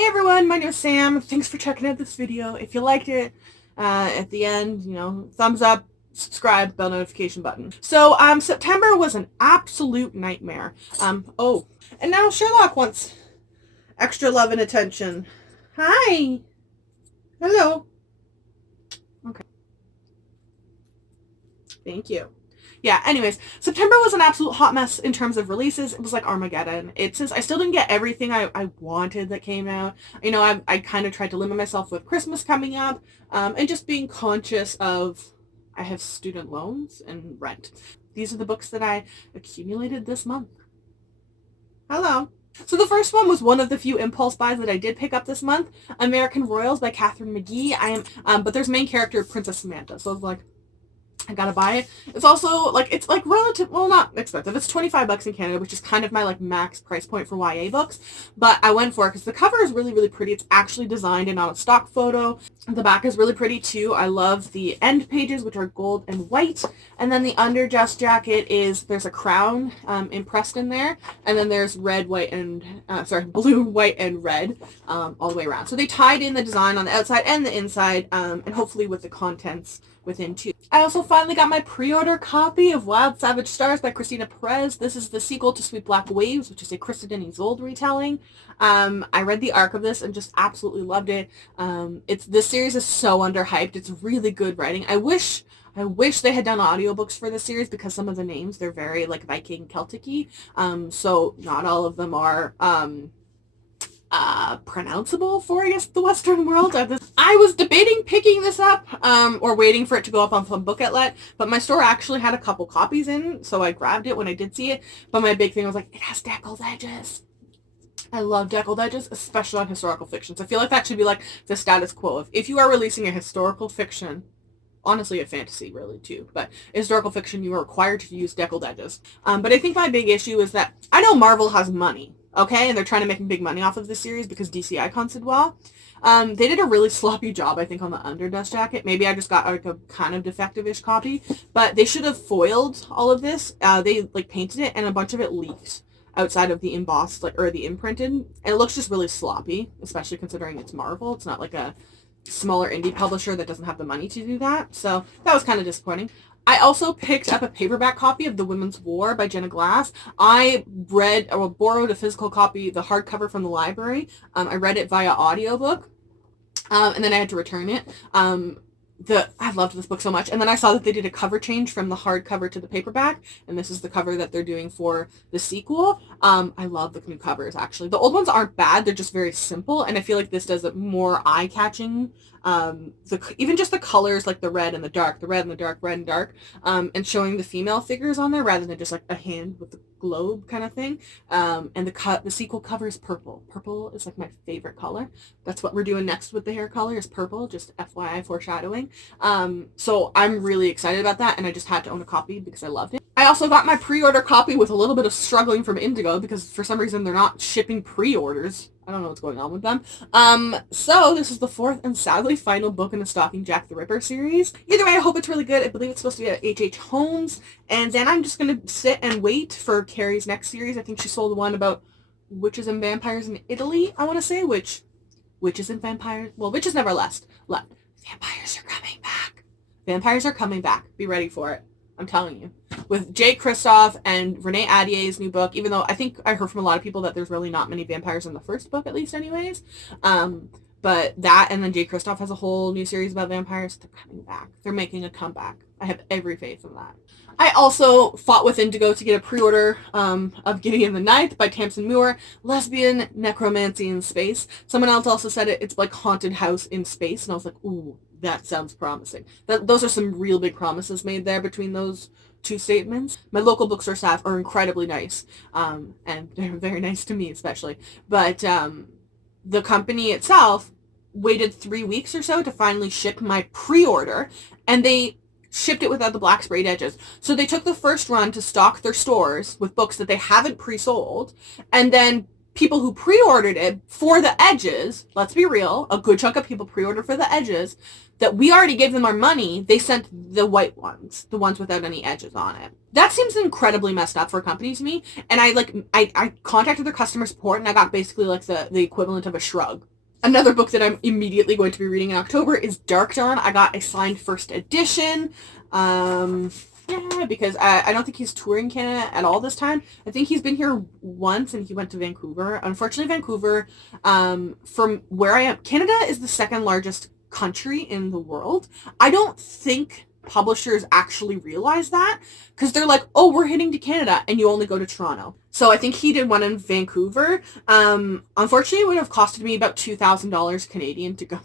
Hey everyone, my name is Sam. Thanks for checking out this video. If you liked it, at the end, thumbs up, subscribe, bell notification button. So, September was an absolute nightmare. Oh, and now Sherlock wants extra love and attention. Hi. Hello. Okay. Thank you. Yeah, anyways, September was an absolute hot mess in terms of releases. It was like Armageddon. Since I still didn't get everything I wanted that came out. I kind of tried to limit myself with Christmas coming up, and just being conscious of I have student loans and rent. These are the books that I accumulated this month. Hello. So the first one was one of the few impulse buys that I did pick up this month, American Royals by Katherine McGee. But there's main character Princess Samantha, so I was like, I gotta buy it. It's also it's relative, well, not expensive. It's $25 in Canada, which is kind of my max price point for YA books. But I went for it because the cover is really, really pretty. It's actually designed and not a stock photo. The back is really pretty too. I love the end pages, which are gold and white. And then the under jacket there's a crown impressed in there. And then there's red, white, and blue, white, and red all the way around. So they tied in the design on the outside and the inside, and hopefully with the contents within too. I also finally got my pre-order copy of Wild Savage Stars by Christina Perez. This is the sequel to Sweet Black Waves, which is a Christina Isolde retelling. I read the arc of this and just absolutely loved it. This series is so underhyped. It's really good writing. I wish they had done audiobooks for this series because some of the names, they're very Viking Celtic-y. So not all of them are pronounceable for, I guess, the Western world. I was debating picking this up, or waiting for it to go up on some book outlet, but my store actually had a couple copies in, so I grabbed it when I did see it. But my big thing was it has deckled edges. I love deckled edges, especially on historical fictions. I feel like that should be the status quo. If you are releasing a historical fiction, honestly a fantasy really too, but historical fiction, you are required to use deckled edges. But I think my big issue is that I know Marvel has money, okay, and they're trying to make big money off of this series because DC Icons did well. They did a really sloppy job, I think, on the under jacket. Maybe I just got a kind of defective-ish copy, but they should have foiled all of this. They painted it and a bunch of it leaked outside of the embossed or the imprinted, and it looks just really sloppy, especially considering it's Marvel. It's not a smaller indie publisher that doesn't have the money to do that, so that was kind of disappointing. I also picked up a paperback copy of The Women's War by Jenna Glass. I borrowed a physical copy, the hardcover from the library. I read it via audiobook, and then I had to return it. I loved this book so much, and then I saw that they did a cover change from the hardcover to the paperback, and this is the cover that they're doing for the sequel. I love the new covers, actually. The old ones aren't bad, they're just very simple, and I feel like this does it more eye-catching. Even just the colors, the red and the dark, red and dark, and showing the female figures on there rather than just a hand with the globe kind of thing. And the sequel cover is purple. Purple is my favorite color. That's what we're doing next with the hair color, is purple, just FYI foreshadowing. So I'm really excited about that, and I just had to own a copy because I loved it. I also got my pre-order copy with a little bit of struggling from Indigo because for some reason they're not shipping pre-orders. I don't know what's going on with them. So this is the fourth and sadly final book in the Stalking Jack the Ripper series. Either way, I hope it's really good. I believe it's supposed to be at H.H. Holmes. And then I'm just going to sit and wait for Carrie's next series. I think she sold one about witches and vampires in Italy, I want to say, witches and vampires, well, witches never left. Vampires are coming back. Vampires are coming back. Be ready for it. I'm telling you. With Jay Kristoff and Renee Addier's new book, even though I think I heard from a lot of people that there's really not many vampires in the first book, at least anyways. But that, and then Jay Kristoff has a whole new series about vampires. They're coming back. They're making a comeback. I have every faith in that. I also fought with Indigo to get a pre-order of Gideon the Ninth by Tamsin Muir, lesbian necromancy in space. Someone else also said it's like haunted house in space, and I was like, ooh, that sounds promising. Those are some real big promises made there between those two statements. My local bookstore staff are incredibly nice, and they're very nice to me especially. But the company itself waited 3 weeks or so to finally ship my pre-order, and they shipped it without the black sprayed edges. So they took the first run to stock their stores with books that they haven't pre-sold, and then people who pre-ordered it for the edges, let's be real, a good chunk of people pre-ordered for the edges, that we already gave them our money, they sent the white ones, the ones without any edges on it. That seems incredibly messed up for a company to me. And I contacted their customer support, and I got basically like the equivalent of a shrug. Another book that I'm immediately going to be reading in October is Dark Dawn. I got a signed first edition. Yeah, because I don't think he's touring Canada at all this time. I think he's been here once, and he went to Vancouver. Unfortunately, Vancouver, from where I am, Canada is the second largest country in the world. I don't think publishers actually realize that, because they're like, oh, we're heading to Canada, and you only go to Toronto. So I think he did one in Vancouver. Unfortunately, it would have costed me about $2,000 Canadian to go.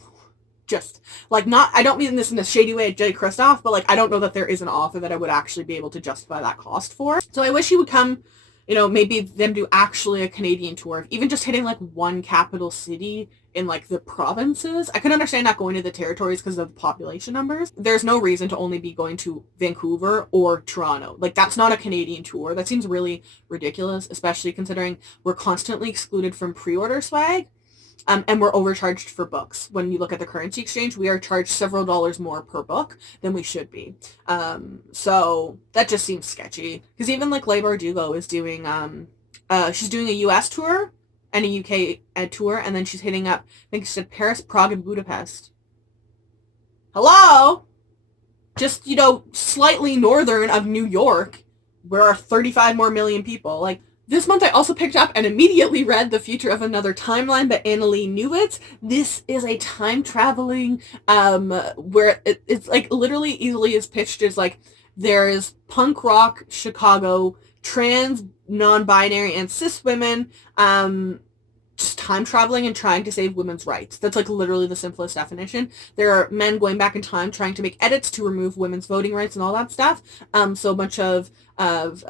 Just, like, not, I don't mean this in a shady way at Jay Kristoff, but, like, I don't know that there is an author that I would actually be able to justify that cost for. So I wish he would come, you know, maybe them do actually a Canadian tour, even just hitting, like, one capital city in, like, the provinces. I could understand not going to the territories because of the population numbers. There's no reason to only be going to Vancouver or Toronto. Like, that's not a Canadian tour. That seems really ridiculous, especially considering we're constantly excluded from pre-order swag. And we're overcharged for books. When you look at the currency exchange, we are charged several dollars more per book than we should be. So that just seems sketchy. Because even like Leigh Bardugo is doing, she's doing a US tour and a UK tour, and then she's hitting up, I think she said Paris, Prague, and Budapest. Hello? Just, you know, slightly northern of New York, where are 35 more million people. Like, this month I also picked up and immediately read The Future of Another Timeline by Annalee Newitz. This is a time traveling, where it's like literally easily is pitched as like, there's punk rock Chicago, trans, non-binary, and cis women, just time traveling and trying to save women's rights. That's like literally the simplest definition. There are men going back in time trying to make edits to remove women's voting rights and all that stuff. So a bunch of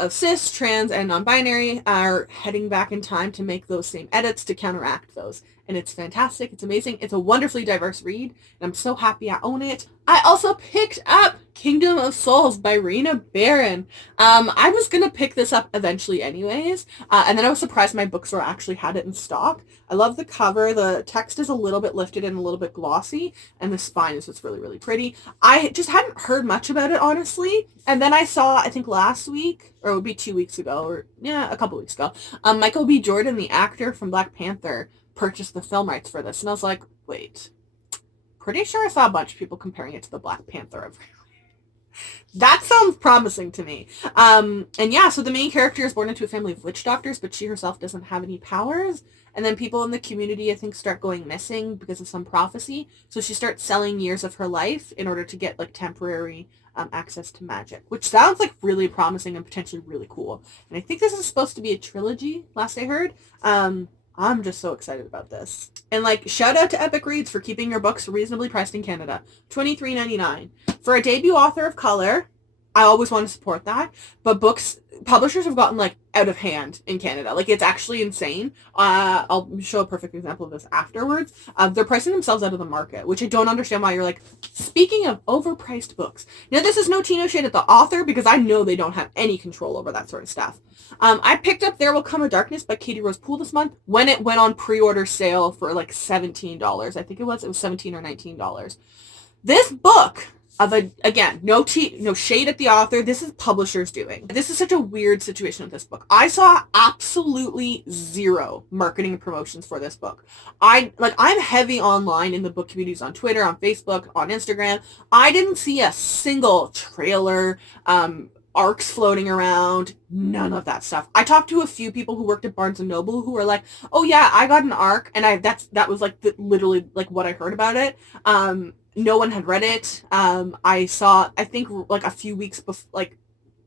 cis, trans, and non-binary are heading back in time to make those same edits to counteract those. And it's fantastic. It's amazing. It's a wonderfully diverse read, and I'm so happy I own it. I also picked up Kingdom of Souls by Rena Barron. I was going to pick this up eventually anyways, and then I was surprised my bookstore actually had it in stock. I love the cover. The text is a little bit lifted and a little bit glossy, and the spine is what's really, really pretty. I just hadn't heard much about it, honestly, and then I saw, I think last week, or it would be 2 weeks ago, or yeah, a couple weeks ago, Michael B. Jordan, the actor from Black Panther, purchased the film rights for this, and I was like, wait, pretty sure I saw a bunch of people comparing it to the Black Panther. That sounds promising to me. And yeah, so the main character is born into a family of witch doctors, but she herself doesn't have any powers, and then people in the community, I think, start going missing because of some prophecy, so she starts selling years of her life in order to get like temporary access to magic, which sounds like really promising and potentially really cool. And I think this is supposed to be a trilogy, last I heard. I'm just so excited about this. And like, shout out to Epic Reads for keeping your books reasonably priced in Canada. $23.99. For a debut author of color, I always want to support that. But publishers have gotten like out of hand in Canada. Like, it's actually insane. I'll show a perfect example of this afterwards. They're pricing themselves out of the market, which I don't understand why. You're like, speaking of overpriced books. Now, this is no Tino shade at the author, because I know they don't have any control over that sort of stuff. I picked up There Will Come a Darkness by Katie Rose Poole this month when it went on pre-order sale for like $17. I think it was $17 or $19. This book, again, no shade at the author. This is publishers doing. This is such a weird situation with this book. I saw absolutely zero marketing and promotions for this book. I'm heavy online in the book communities on Twitter, on Facebook, on Instagram. I didn't see a single trailer, arcs floating around, none of that stuff. I talked to a few people who worked at Barnes & Noble who were like, oh yeah, I got an arc, and that was like literally like what I heard about it. No one had read it. I saw, I think like a few weeks before, like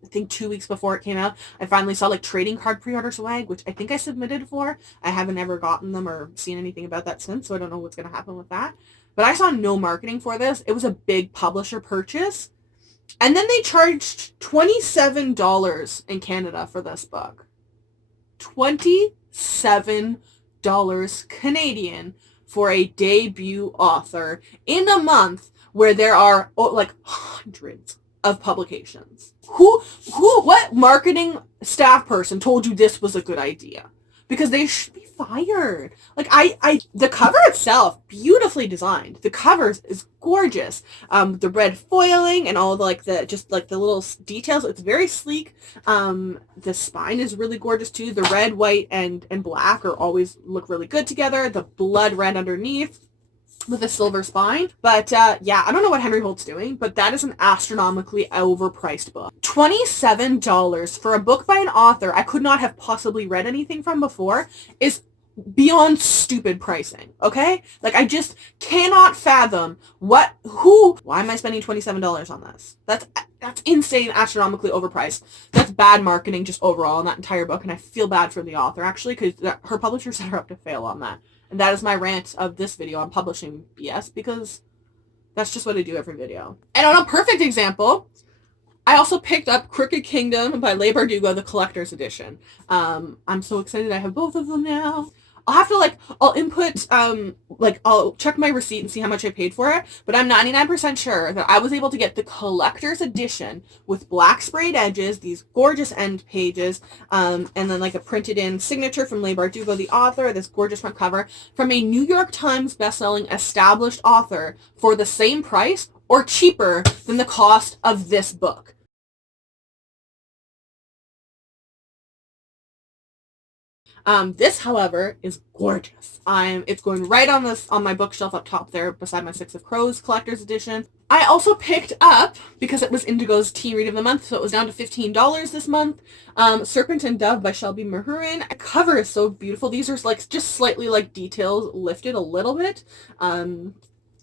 I think 2 weeks before it came out, I finally saw like trading card pre-order swag, which I think I submitted for. I haven't ever gotten them or seen anything about that since, so I don't know what's going to happen with that. But I saw no marketing for this. It was a big publisher purchase. And then they charged $27 in Canada for this book. $27 Canadian for a debut author in a month where there are like hundreds of publications. What marketing staff person told you this was a good idea? because they should be fired. Like the cover itself, beautifully designed. The cover is gorgeous. The red foiling and all the the little details. It's very sleek. The spine is really gorgeous too. The red, white, and black are always look really good together. The blood red underneath with a silver spine. But yeah, I don't know what Henry Holt's doing, but that is an astronomically overpriced book. $27 for a book by an author I could not have possibly read anything from before is beyond stupid pricing, okay? Like, I just cannot fathom why am I spending $27 on this? That's insane, astronomically overpriced. That's bad marketing just overall in that entire book, and I feel bad for the author, actually, because her publisher set her up to fail on that. And that is my rant of this video on publishing BS, because that's just what I do every video. And on a perfect example, I also picked up Crooked Kingdom by Leigh Bardugo, the collector's edition. I'm so excited I have both of them now. I'll have to, I'll input, I'll check my receipt and see how much I paid for it, but I'm 99% sure that I was able to get the collector's edition with black sprayed edges, these gorgeous end pages, and then a printed in signature from Leigh Bardugo, the author, this gorgeous front cover, from a New York Times bestselling established author for the same price or cheaper than the cost of this book. This, however, is gorgeous. It's going right on my bookshelf up top there beside my Six of Crows collector's edition. I also picked up, because it was Indigo's teen read of the month, so it was down to $15 this month, Serpent and Dove by Shelby Mahurin. The cover is so beautiful. These are just slightly details lifted a little bit.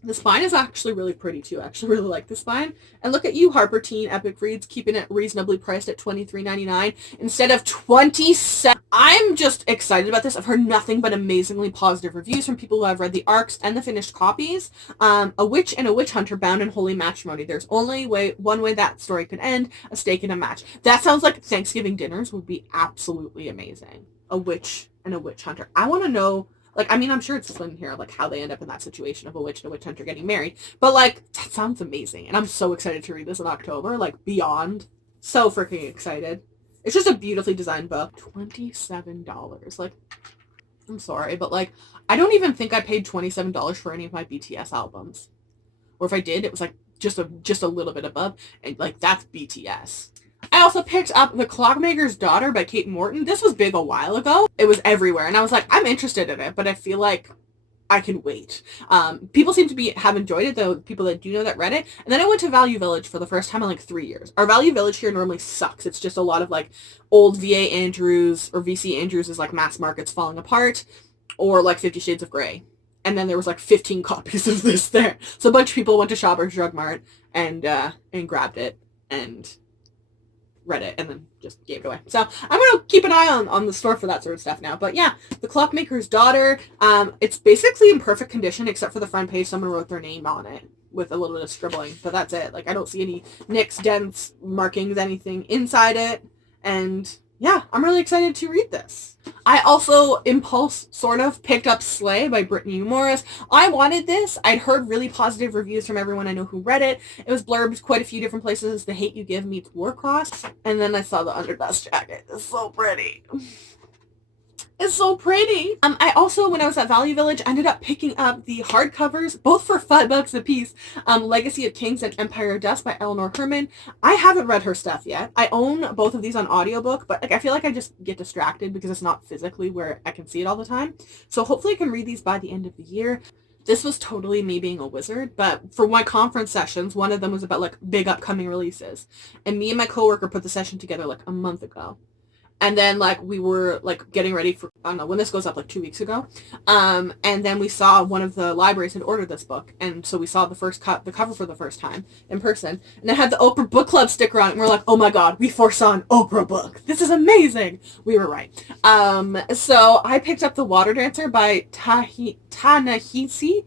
The spine is actually really pretty too. I actually really like the spine. And look at you, Harper Teen Epic Reads, keeping it reasonably priced at $23.99 instead of $27. I'm just excited about this. I've heard nothing but amazingly positive reviews from people who have read the ARCs and the finished copies. A witch and a witch hunter bound in holy matrimony. There's only one way that story could end, a stake in a match. That sounds like Thanksgiving dinners would be absolutely amazing. A witch and a witch hunter. I want to know, I'm sure it's in here, how they end up in that situation of a witch and a witch hunter getting married. But, that sounds amazing. And I'm so excited to read this in October. Beyond. So freaking excited. It's just a beautifully designed book. $27. I'm sorry, but, I don't even think I paid $27 for any of my BTS albums. Or if I did, it was, just a little bit above. And, that's BTS. I also picked up The Clockmakers Daughter by Kate Morton. This was big a while ago. It was everywhere, and I was like, I'm interested in it, but I feel like I can wait. People seem to have enjoyed it, though, people that do know that read it. And then I went to Value Village for the first time in 3 years. Our Value Village here normally sucks. It's just a lot of old VA Andrews or VC Andrews is mass markets falling apart, or 50 Shades of Grey. And then there was 15 copies of this there. So a bunch of people went to Shoppers Drug Mart and grabbed it and read it and then just gave it away. So I'm going to keep an eye on the store for that sort of stuff now. But yeah, The Clockmaker's Daughter, it's basically in perfect condition except for the front page. Someone wrote their name on it with a little bit of scribbling, but that's it. I don't see any nicks, dents, markings, anything inside it. And yeah, I'm really excited to read this. I also, impulse, sort of, picked up Slay by Brittany Morris. I wanted this. I'd heard really positive reviews from everyone I know who read it. It was blurbed quite a few different places. The Hate You Give meets Warcross. And then I saw the underdust jacket. It's so pretty. It's so pretty. I also, when I was at Value Village, ended up picking up the hardcovers, both for $5 a piece. Legacy of Kings and Empire of Dust by Eleanor Herman. I haven't read her stuff yet. I own both of these on audiobook, but I feel like I just get distracted because it's not physically where I can see it all the time. So hopefully I can read these by the end of the year. This was totally me being a wizard, but for my conference sessions, one of them was about big upcoming releases. And me and my coworker put the session together a month ago. And then, we were, getting ready for, I don't know, when this goes up, 2 weeks ago. And then we saw one of the libraries had ordered this book. And so we saw the cover for the first time in person. And it had the Oprah Book Club sticker on it. And we're like, oh my God, we foresaw an Oprah book. This is amazing. We were right. So I picked up The Water Dancer by Ta-Nehisi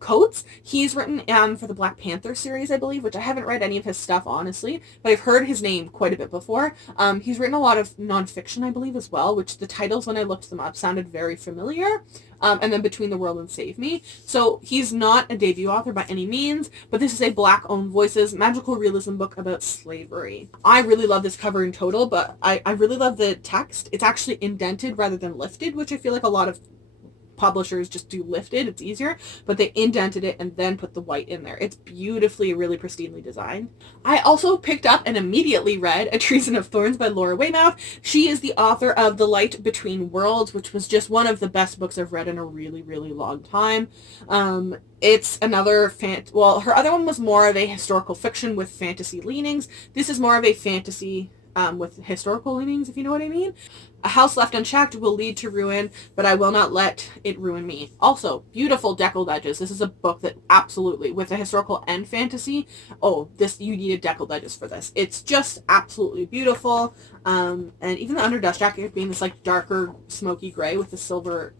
Coates. He's written for the Black Panther series, I believe, which I haven't read any of his stuff, honestly. But I've heard his name quite a bit before. He's written a lot of nonfiction, I believe, as well, which the titles, when I looked them up, sounded very familiar. and then Between the World and Save Me. So he's not a debut author by any means, but this is a Black-owned voices magical realism book about slavery. I really love this cover in total, but I really love the text. It's actually indented rather than lifted, which I feel like a lot of publishers just do lifted. It's easier, but they indented it and then put the white in there. It's beautifully, really pristinely designed. I also picked up and immediately read A Treason of Thorns by Laura Weymouth. She is the author of The Light Between Worlds, which was just one of the best books I've read in a really, really long time. It's another her other one was more of a historical fiction with fantasy leanings. This is more of a fantasy with historical leanings, if you know what I mean. A house left unchecked will lead to ruin, but I will not let it ruin me. Also, beautiful Deckled Edges. This is a book that absolutely, with a historical and fantasy, you needed Deckled Edges for this. It's just absolutely beautiful. And even the underdust jacket being this like darker smoky gray with the silver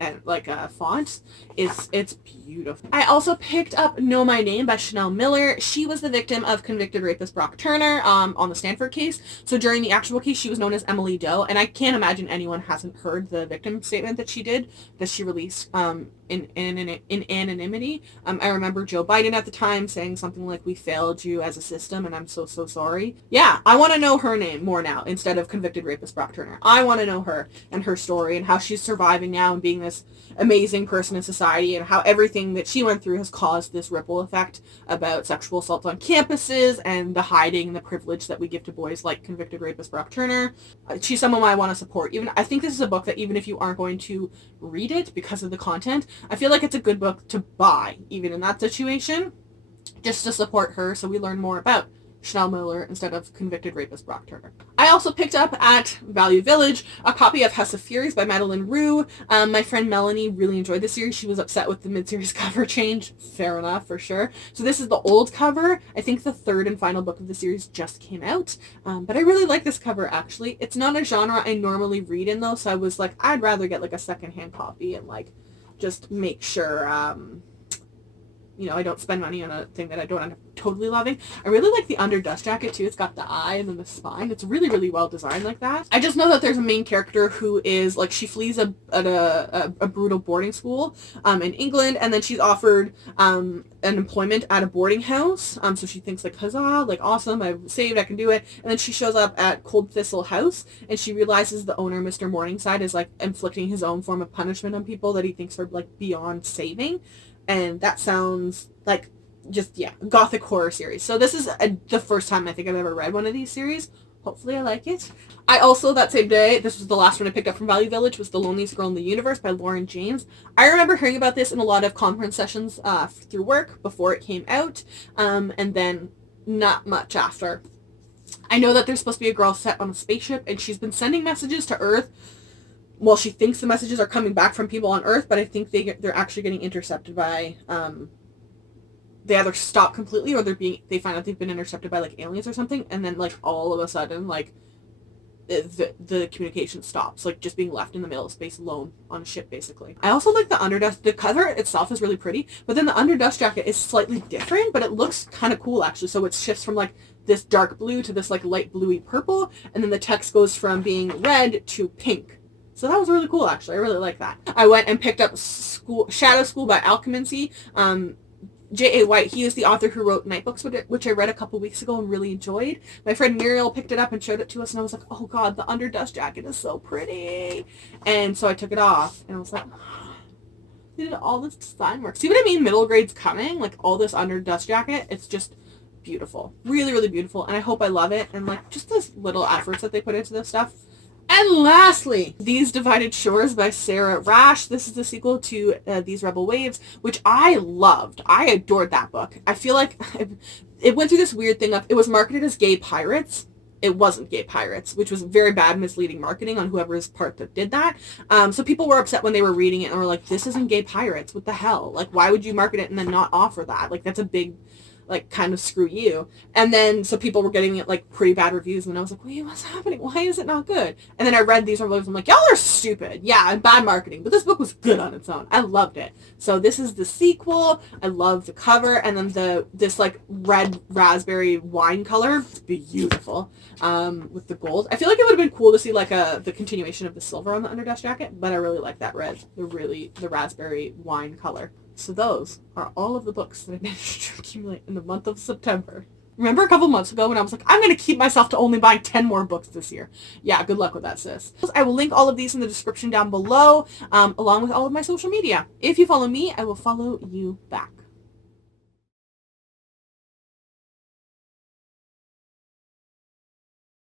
and like a font, it's beautiful. I also picked up Know My Name by Chanel Miller. She was the victim of convicted rapist Brock Turner on the Stanford case. So during the actual case, she was known as Emily Doe, and I can't imagine anyone hasn't heard the victim statement that she released in anonymity. I remember Joe Biden at the time saying something like, "We failed you as a system, and I'm so sorry." Yeah, I want to know her name more now instead of convicted rapist Brock Turner. I want to know her and her story and how she's surviving now and being this amazing person in society, and how everything that she went through has caused this ripple effect about sexual assault on campuses and the hiding and the privilege that we give to boys like convicted rapist Brock Turner. She's someone I want to support. I think this is a book that even if you aren't going to read it because of the content, I feel like it's a good book to buy, even in that situation, just to support her so we learn more about Chanel Miller instead of convicted rapist Brock Turner. I also picked up at Value Village a copy of Hess of Furies by Madeleine Roux. My friend Melanie really enjoyed the series. She was upset with the mid-series cover change. Fair enough, for sure. So this is the old cover. I think the third and final book of the series just came out. But I really like this cover, actually. It's not a genre I normally read in, though, so I was like, I'd rather get like a secondhand copy and like just make sure I don't spend money on a thing that I don't end up totally loving. I really like the underdust jacket too. It's got the eye and then the spine. It's really, really well designed like that. I just know that there's a main character who is like, she flees a brutal boarding school in England, and then she's offered an employment at a boarding house. So she thinks like, huzzah, like awesome, I've saved, I can do it. And then she shows up at Cold Thistle House and she realizes the owner, Mr. Morningside, is like inflicting his own form of punishment on people that he thinks are like beyond saving. And that sounds like just, gothic horror series. So this is the first time I think I've ever read one of these series. Hopefully I like it. I also, that same day, this was the last one I picked up from Value Village, was The Loneliest Girl in the Universe by Lauren James. I remember hearing about this in a lot of conference sessions through work before it came out, and then not much after. I know that there's supposed to be a girl set on a spaceship, and she's been sending messages to Earth. Well, she thinks the messages are coming back from people on Earth, but I think they're actually getting intercepted by, they either stop completely or they find out they've been intercepted by like aliens or something, and then like all of a sudden like the communication stops, like just being left in the middle of space alone on a ship basically. I also like the underdust. The cover itself is really pretty, but then the underdust jacket is slightly different, but it looks kind of cool actually. So it shifts from like this dark blue to this like light bluey purple, and then the text goes from being red to pink. So that was really cool, actually. I really like that. I went and picked up Shadow School by Alchemancy. J.A. White, he is the author who wrote Night Books, which I read a couple weeks ago and really enjoyed. My friend Muriel picked it up and showed it to us, and I was like, oh god, the underdust jacket is so pretty. And so I took it off, and I was like, they did all this design work. See what I mean? Middle grade's coming, like all this underdust jacket. It's just beautiful. Really, really beautiful, and I hope I love it. And like just those little efforts that they put into this stuff. And lastly, These Divided Shores by Sarah Rash. This is the sequel to These Rebel Waves, which I loved. I adored that book. I feel like it went through this weird thing of, it was marketed as gay pirates. It wasn't gay pirates, which was very bad, misleading marketing on whoever's part that did that. So people were upset when they were reading it and were like, this isn't gay pirates. What the hell? Like, why would you market it and then not offer that? Like, that's a big like, kind of screw you. And then, so people were getting it, like, pretty bad reviews, and I was like, wait, what's happening? Why is it not good? And then I read these reviews, I'm like, y'all are stupid. Yeah, and bad marketing. But this book was good on its own. I loved it. So this is the sequel. I love the cover, and then this, like, red raspberry wine color. It's beautiful. With the gold. I feel like it would have been cool to see, like, the continuation of the silver on the underdust jacket, but I really like that red. The raspberry wine color. So those are all of the books that I managed to accumulate in the month of September. Remember a couple months ago when I was like, I'm going to keep myself to only buying 10 more books this year. Yeah, good luck with that, sis. I will link all of these in the description down below, along with all of my social media. If you follow me, I will follow you back.